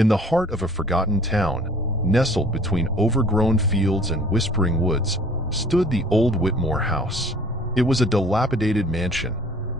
In the heart of a forgotten town, nestled between overgrown fields and whispering woods, stood the old Whitmore House. It was a dilapidated mansion,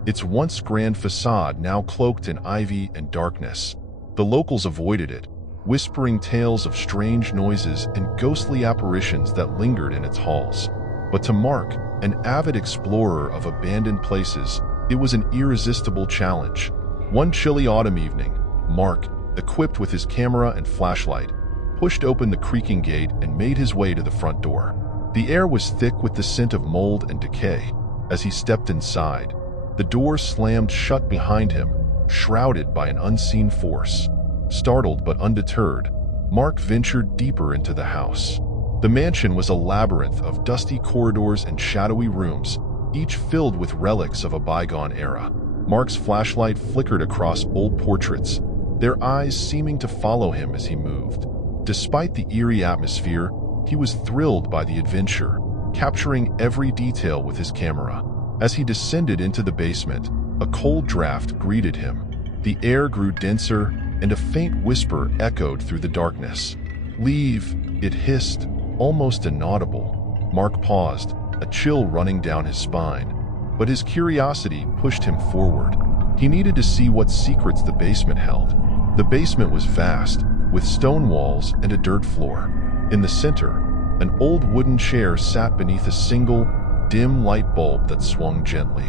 its once grand facade now cloaked in ivy and darkness. The locals avoided it, whispering tales of strange noises and ghostly apparitions that lingered in its halls. But to Mark, an avid explorer of abandoned places, it was an irresistible challenge. One chilly autumn evening, Mark, equipped with his camera and flashlight, pushed open the creaking gate and made his way to the front door. The air was thick with the scent of mold and decay. As he stepped inside, the door slammed shut behind him, shrouded by an unseen force. Startled but undeterred, Mark ventured deeper into the house. The mansion was a labyrinth of dusty corridors and shadowy rooms, each filled with relics of a bygone era. Mark's flashlight flickered across old portraits, their eyes seeming to follow him as he moved. Despite the eerie atmosphere, he was thrilled by the adventure, capturing every detail with his camera. As he descended into the basement, a cold draft greeted him. The air grew denser, and a faint whisper echoed through the darkness. "Leave," it hissed, almost inaudible. Mark paused, a chill running down his spine. But his curiosity pushed him forward. He needed to see what secrets the basement held. The basement was vast, with stone walls and a dirt floor. In the center, an old wooden chair sat beneath a single, dim light bulb that swung gently.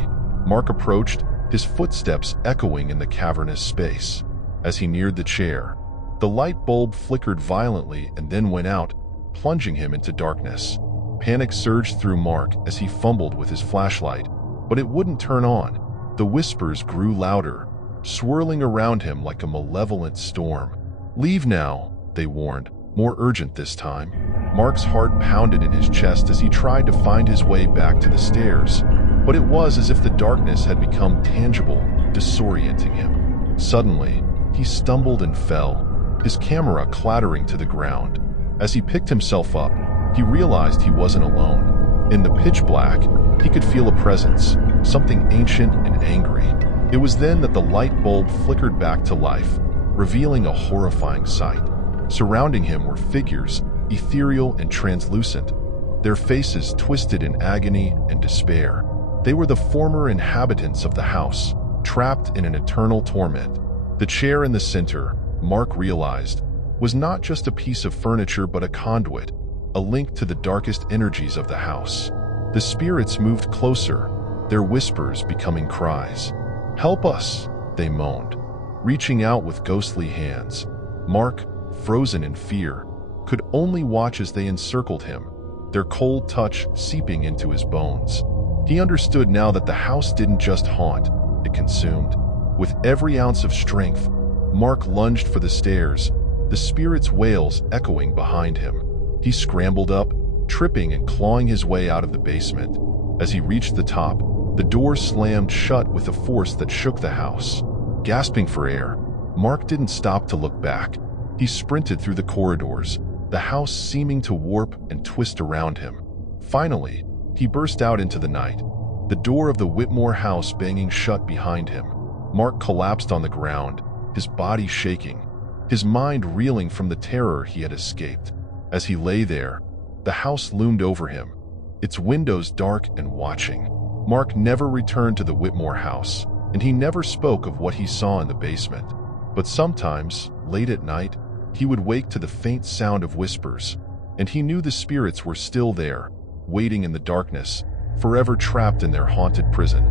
Mark approached, his footsteps echoing in the cavernous space. As he neared the chair, the light bulb flickered violently and then went out, plunging him into darkness. Panic surged through Mark as he fumbled with his flashlight, but it wouldn't turn on. The whispers grew louder, swirling around him like a malevolent storm. "Leave now," they warned, more urgent this time. Mark's heart pounded in his chest as he tried to find his way back to the stairs, but it was as if the darkness had become tangible, disorienting him. Suddenly, he stumbled and fell, his camera clattering to the ground. As he picked himself up, he realized he wasn't alone. In the pitch black, he could feel a presence, something ancient and angry. It was then that the light bulb flickered back to life, revealing a horrifying sight. Surrounding him were figures, ethereal and translucent, their faces twisted in agony and despair. They were the former inhabitants of the house, trapped in an eternal torment. The chair in the center, Mark realized, was not just a piece of furniture but a conduit, a link to the darkest energies of the house. The spirits moved closer, their whispers becoming cries. "Help us," they moaned, reaching out with ghostly hands. Mark, frozen in fear, could only watch as they encircled him, their cold touch seeping into his bones. He understood now that the house didn't just haunt, it consumed. With every ounce of strength, Mark lunged for the stairs, the spirit's wails echoing behind him. He scrambled up, tripping and clawing his way out of the basement. As he reached the top, the door slammed shut with a force that shook the house. Gasping for air, Mark didn't stop to look back. He sprinted through the corridors, the house seeming to warp and twist around him. Finally, he burst out into the night, the door of the Whitmore house banging shut behind him. Mark collapsed on the ground, his body shaking, his mind reeling from the terror he had escaped. As he lay there, the house loomed over him, its windows dark and watching. Mark never returned to the Whitmore house, and he never spoke of what he saw in the basement. But sometimes, late at night, he would wake to the faint sound of whispers, and he knew the spirits were still there, waiting in the darkness, forever trapped in their haunted prison.